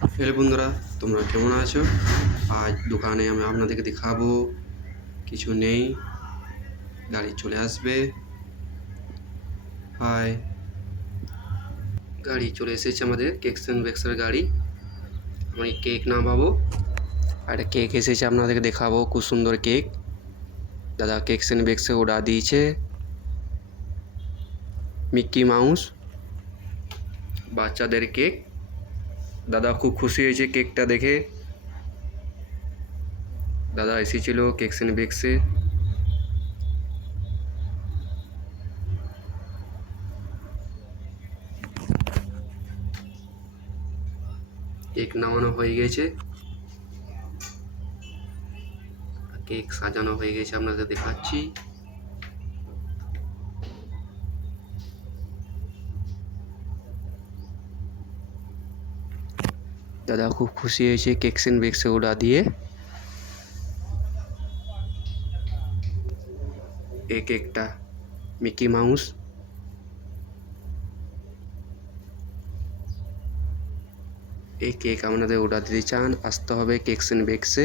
Hello বন্ধুরা, তোমরা কেমন আছো? আজ দোকানে আমি আপনাদেরকে দেখাবো, কিছু নেই, গাড়ি চলে আসবে। হাই, গাড়ি চলে এসেছে আমাদের কেকস অ্যান্ড বেকসের গাড়ি। আমি কেক নামাবো আর একটা কেক এসেছে, আপনাদেরকে দেখাবো। খুব সুন্দর কেক, দাদা কেকস অ্যান্ড বেকসে অর্ডার দিয়েছে। মিকি মাউস বাচ্চাদের কেক। দাদা খুব খুশি হয়েছে কেকটা দেখে। দাদা এসেছিল কেকস অ্যান্ড বেকসে। কেক নামানো হয়ে গেছে, কেক সাজানো হয়ে গেছে, আপনাদের দেখাচ্ছি। দাদা খুব খুশি হয়েছে কেকস অ্যান্ড বেকসে অর্ডার দিয়ে। এই কেকটা মিকি মাউস। এই কেক আপনাদের অর্ডার দিতে চান, আসতে হবে কেকস অ্যান্ড বেকসে।